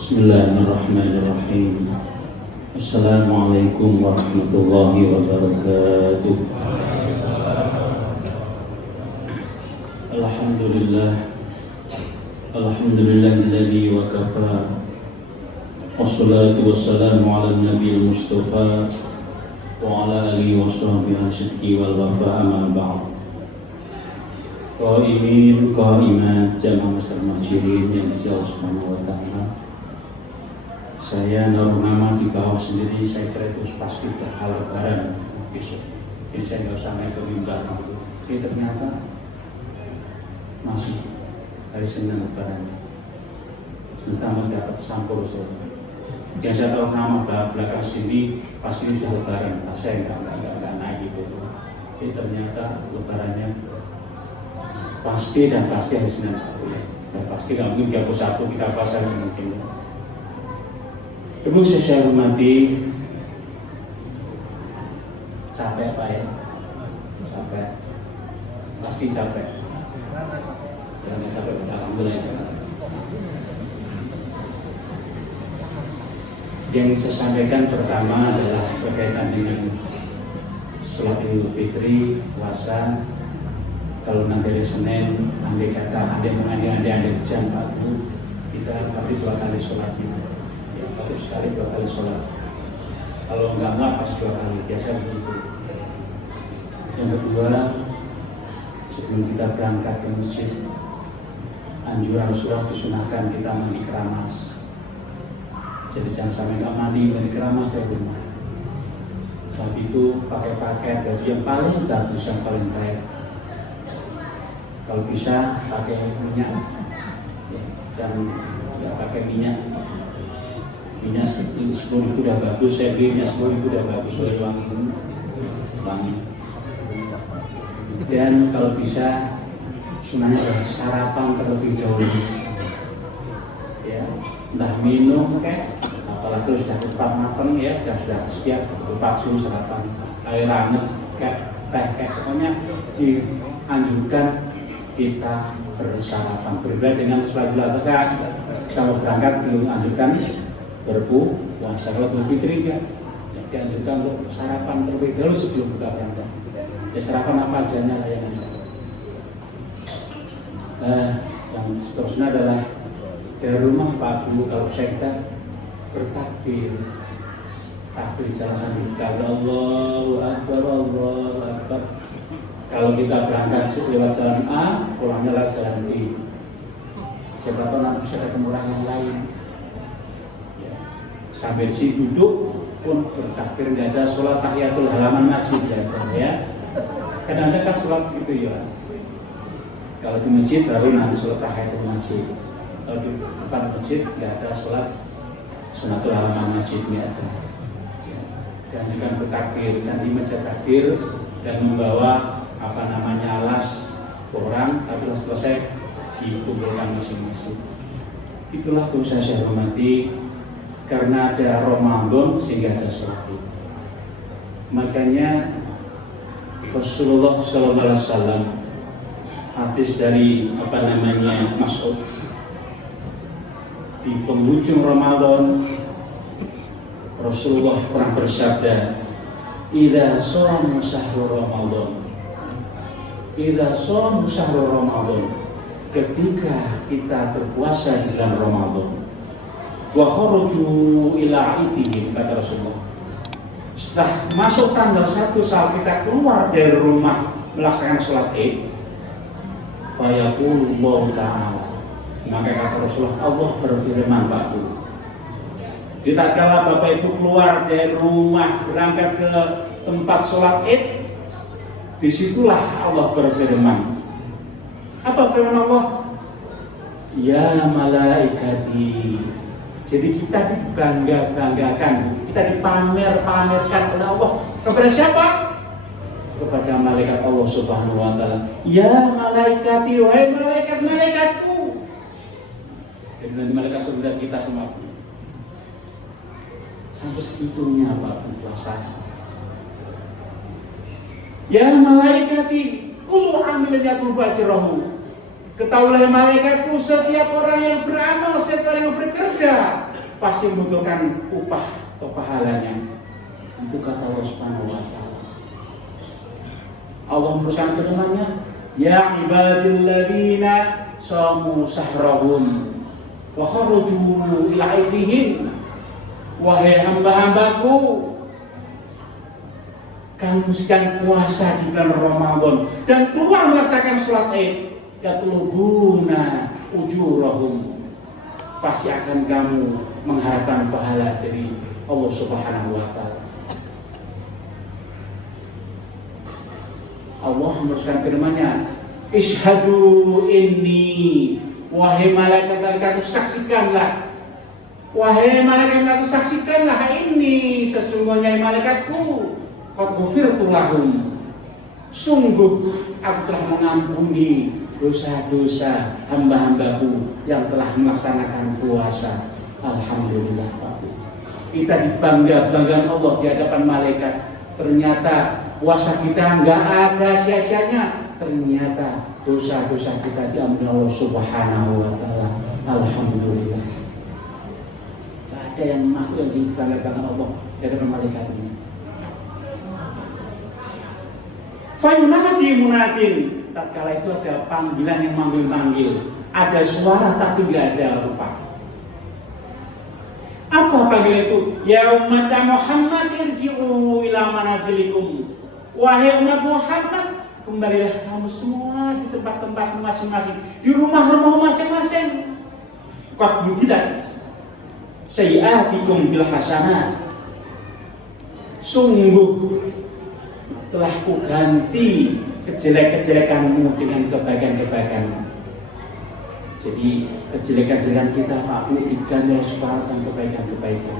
Bismillahirrahmanirrahim. Assalamualaikum warahmatullahi wabarakatuh. Alhamdulillah. Alhamdulillahilladzi wa kafa. Wassalatu wassalamu ala nabiyil mustafa wa ala alihi wa sahbihi sidqi wal wafa, amma ba'd. Qaimin qaimat jamaah masal majirin yang disya Allah subhanahu wa ta'ala. Saya naruh nama di bawah sendiri, saya kira itu pasti berhal lebaran besok. Jadi saya nggak usah naik ke mimbar gitu. Tapi ternyata masih hari Senin lebaran. Sebentar masih dapat sampul saya. Yang saya tahu nama belakang sini pasti sudah lebaran. Nah, saya nggak naik gitu. Tapi ternyata lebarannya pasti dan pasti hari Senin ya. Dan pasti nggak mungkin 31 kita puasa mungkin. Ibu saya hormati, capek Pak ya? Capek, pasti capek. Jangan sampai alhamdulillah. Yang saya sampaikan pertama adalah berkaitan dengan sholat Idul Fitri, puasa. Kalau nanti hari Senin, andai kata ada jam 40, kita tapi 2 kali sholatnya. Sekali 2 kali sholat. Kalau nggak pas 2 kali, biasa begitu. Yang kedua, sebelum kita berangkat ke masjid, anjuran Rasulullah disunahkan kita mandi keramas. Jadi jangan sampai nggak mandi keramas dari rumah. Saat itu pakai pakaian baju yang paling bagus, yang paling baik. Kalau bisa pakai minyak, dan nggak pakai minyak 10.000 udah bagus, saya belinya 10.000 udah bagus, oleh wangi. Dan kalau bisa sunahnya adalah sarapan terlebih dahulu, ya, entah minum kayak, apalagi sudah tetap matang ya, sudah siap tetap sarapan, air hangat kayak teh, pokoknya dianjurkan kita bersarapan. Berbeda dengan sholat Idul Adha, kalau berangkat belum anjurkan berpuasa. Kalau berfitri ya dianjurkan untuk sarapan terlebih dahulu sebelum buka berangkat. Ya sarapan apa aja lah yang ada. Yang seterusnya adalah dari rumah Pak Bu, kalau saya kita bertakbir jalan sambil Allahu Akbar, Allahu Akbar. Kalau kita berangkat lewat jalan A, pulangnya lewat jalan B. Siapa tahu nanti bisa ketemu orang yang lain. Sampai si duduk pun bertakbir, nggak ada sholat tahiyatul halaman masjid ya. Kadang-kadang kan sholat gitu ya. Kalau di masjid baru nanti sholat tahiyatul masjid. Kalau di depan masjid nggak ada sholat sunatul halaman masjid, nggak ada. Dan juga bertakbir, jangan membaca takbir dan membawa alas orang, tapi selesai dikumpulkan masing-masing. Itulah dosa saya hormati. Karena ada Ramadan sehingga ada sholat. Makanya Rasulullah SAW, hadis dari Mas'ud, di penghujung Ramadan Rasulullah pernah bersabda, "Idza shamu syahrul Ramadan." Idza shamu syahrul Ramadan. Ketika kita berpuasa di bulan Ramadan, wa kharaju ila aidihim, kata Rasulullah. Setelah masuk tanggal 1 saat kita keluar dari rumah melaksanakan sholat Id, fa yaqulullahu ta'ala, maka kata Rasulullah, Allah berfirman, Pak Bu, jika kala Bapak Ibu keluar dari rumah berangkat ke tempat sholat Id, disitulah Allah berfirman. Apa firman Allah? Ya malaikati. Jadi kita dibangga-banggakan, kita dipamer-pamerkan oleh Allah. Kepada siapa? Kepada malaikat Allah Subhanahu wa Ta'ala. Ya malaikati, wahai malaikat-malaikatku. Jadi nanti malaikat surga kita semua. Sampai segitunya Pak puasa. Ya malaikati, kullu amilin yatul bajrahu. Ketahuilah malaikatku, setiap orang yang beramal, setiap orang yang bekerja pasti membutuhkan upah atau pahalanya. Itu kata Allah Subhanahu wa taala. Allah meneruskan firman-Nya, ya ibadilladzina shamu sahrahum wa kharaju ila aidihim. Wahai hamba-hambaku, kamu sedang puasa di bulan Ramadan dan keluar melaksanakan sholat Id, yatlubuna ujurahum, pasti akan kamu mengharapkan pahala dari Allah Subhanahu wa taala. Allah meneruskan firman-Nya, ishadu inni, wahai malaikat-malaikatku saksikanlah, wahai malaikat-malaikatku saksikanlah, ini sesungguhnya malaikatku qad ghufirtu lahum, sungguh aku telah mengampuni dosa-dosa hamba-hambaku yang telah melaksanakan puasa. Alhamdulillah, Pak. Kita dibangga-banggakan Allah di hadapan malaikat. Ternyata puasa kita nggak ada sia-sianya. Ternyata dosa-dosa kita diampuni Allah Subhanahu wa taala. Alhamdulillah. Gak ada yang makhluk yang dibangga-banggakan Allah di hadapan malaikat ini. Fayunadi munadin, tatkala itu ada panggilan yang manggil-manggil, ada suara tapi nggak ada rupa. Apa panggilan itu? Ya umat Muhammad, irji'u ila manazilikum. Wahai umat Muhammad, kembalilah kamu semua di tempat-tempat masing-masing, di rumah-rumah masing-masing. Qad budilat sayyi'atikum bil hasanat. Sungguh telah kuganti kejelek-kejelekanmu dengan kebaikan-kebaikan. Jadi kejelekan-kejelekan kita Pak diganti oleh Subhanahu dengan kebaikan-kebaikan.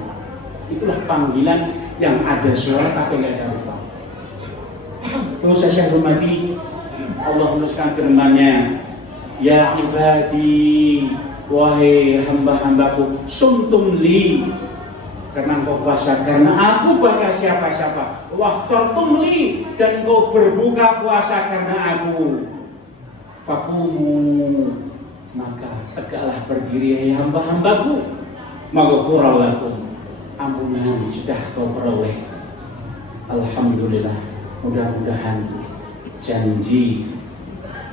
Itulah panggilan yang ada suara tapi tidak ada rupa. Terus saya hormati, Allah menuliskan firman-Nya, ya ibadi, wahai hamba-hambaku, sumtum li, karena engkau puasa karena aku, bukan siapa-siapa. Waftartum li, dan engkau berbuka puasa karena aku. Fakumu, maka tegaklah berdiri, hai hamba-hambaku. Maghfurah lakum, ampunan sudah kau peroleh. Alhamdulillah. Mudah-mudahan janji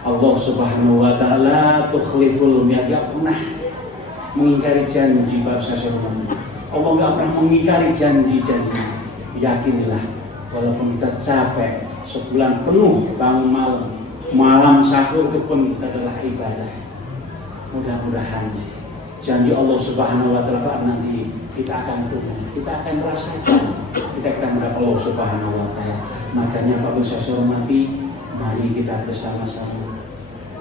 Allah Subhanahu wa taala tukhliful mi'ad, gak pernah mengingkari janji. Bapak saya hormati, Allah gak pernah mengingkari janji-janji. Yakinilah, walaupun kita capek sebulan penuh bangun malam sahur itu pun kita adalah ibadah. Mudah-mudahan janji Allah Subhanahu wa taala nanti kita akan tunggu, kita akan rasakan, kita mendapat Allah Subhanahu wa taala. Makanya Bapak saya hormati, mari kita bersama-sama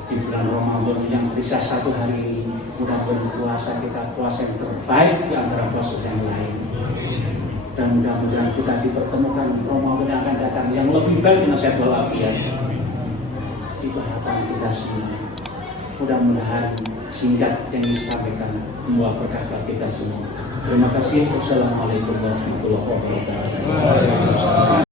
di bulan Ramadan yang tersisa satu hari ini, mudah-mudahan puasa kita puasa yang terbaik di antara puasa yang lain. Dan mudah-mudahan kita dipertemukan Ramadan yang akan datang yang lebih baik dengan sehat walafiat. Itu harapan kita semua. Mudah-mudahan singkat yang disampaikan membawa berkah bagi kita semua. Terima kasih. Wassalamualaikum warahmatullahi wabarakatuh.